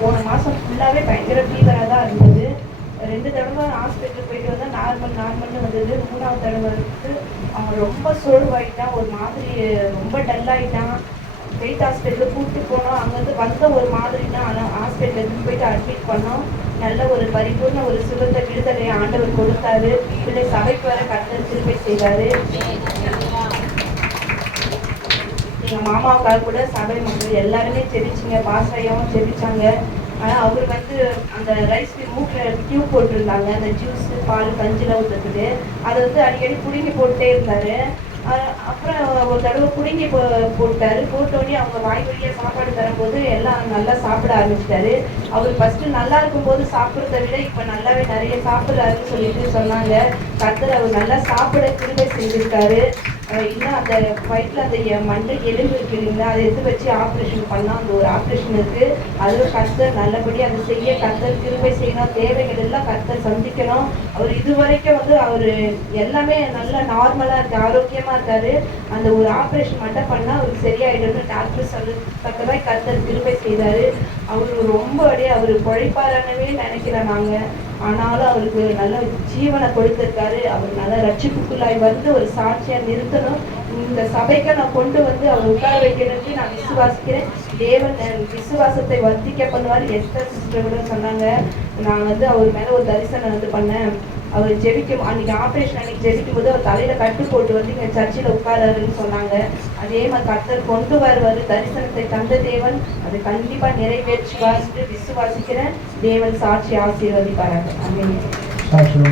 போன மாதம் ஃபுல்லாகவே பயங்கர ஃபீவராக தான் இருந்தது. 2 தடவை ஹாஸ்பிட்டலுக்கு போயிட்டு வந்தால் நார்மல்னு வந்தது. 3வது தடவை வந்து அவன் ரொம்ப சோர்வாயிட்டான், ஒரு மாதிரி ரொம்ப டல்லாகிட்டான். ஸ்டேட் ஹாஸ்பிட்டலுக்கு கூப்பிட்டு போனோம். அங்கேருந்து வந்த ஒரு மாதிரினா ஆனால் ஹாஸ்பிட்டலுக்கு போயிட்டு அட்மிட் பண்ணோம். நல்ல ஒரு பரிபூர்ண ஒரு சுகத்தை விடுதலையை ஆண்டவர் கொடுத்தாரு. இதில் சபைக்கு வர கர்த்தர் கிருபை செய்தார். எங்கள் மாமாவுக்காக கூட சபை மக்கள் எல்லாருமே ஜெபிச்சிங்க, பாஸ்ரையாவும் ஜெபிச்சாங்க. ஆனால் அவர் வந்து அந்த ரைஸ் மூக்கில் டியூப் போட்டிருந்தாங்க, அந்த ஜூஸு பால் கஞ்சியில் ஊற்றுறது அதை வந்து அடிக்கடி பிடுங்கி போட்டே இருந்தார். அப்புறம் ஒரு தடவை பிடுங்கி போட்டார். போட்டோடனே அவங்க வாய் வழியாக சாப்பாடு தரும்போது எல்லாம் நல்லா சாப்பிட ஆரம்பிச்சிட்டாரு. அவர் ஃபஸ்ட்டு நல்லா இருக்கும்போது சாப்பிட்றத விட இப்போ நல்லாவே நிறைய சாப்பிட்றாருன்னு சொல்லிட்டு சொன்னாங்க. கர்த்தர் அவர் நல்லா சாப்பிட கிருபை செஞ்சுருக்காரு. இன்னும் அந்த வயிற்றில் அந்த மண்டை எலும்பு இருக்கு இல்லைங்களா, அதை எடுத்து வச்சு ஆப்ரேஷன் பண்ணால் அந்த ஒரு ஆப்ரேஷன் இருக்குது. அதில் கர்த்தர் நல்லபடியாக அதை செய்ய கர்த்தர் கிருபை செய்யணும். தேவைகள் எல்லாம் கர்த்தர் சந்திக்கணும். அவர் இதுவரைக்கும் வந்து அவர் எல்லாமே நல்லா நார்மலாக இருக்குது, ஆரோக்கியமாக இருக்காரு. அந்த ஒரு ஆப்ரேஷன் மட்டும் பண்ணால் அவருக்கு சரியாயிடும்னு டாக்டர் சொல்லத்தக்கதாக கர்த்தர் கிருபை செய்தார். அவர் ரொம்ப அப்படியே அவர் பொழைப்பாரானவே நினைக்கிறேன் நாங்கள். ஆனாலும் அவருக்கு நல்ல ஜீவனை கொடுத்துருக்காரு. அவர் நல்ல ரட்சிப்புக்குள்ளாய் வந்து ஒரு சாட்சியாக நிறுத்தணும். இந்த சபைக்கு நான் கொண்டு வந்து அவர் உட்கார வைக்கணும்னு நான் விசுவாசிக்கிறேன். தேவன் விசுவாசத்தை வர்த்திக்க பண்ணுவார். எஸ்தர் சிஸ்டர் கூட சொன்னாங்க, நான் வந்து அவர் மேலே ஒரு தரிசனம் வந்து பண்ணேன். அவர் ஜெபிக்கும் அன்றைக்கி ஆப்ரேஷன் அன்றைக்கி ஜெபிக்கும் போது அவர் தலையில் கட்டு போட்டு வந்து இங்கே சர்ச்சில் உட்காராருன்னு சொன்னாங்க. அதே மாதிரி கர்த்தர் கொண்டு வருவார். தரிசனத்தை தந்த தேவன் அதை கண்டிப்பாக நிறைவேற்றுவார் என்று விசுவாசிக்கிறேன். தேவன் சாட்சி ஆசீர்வதிப்பார்கள். ஆமென்.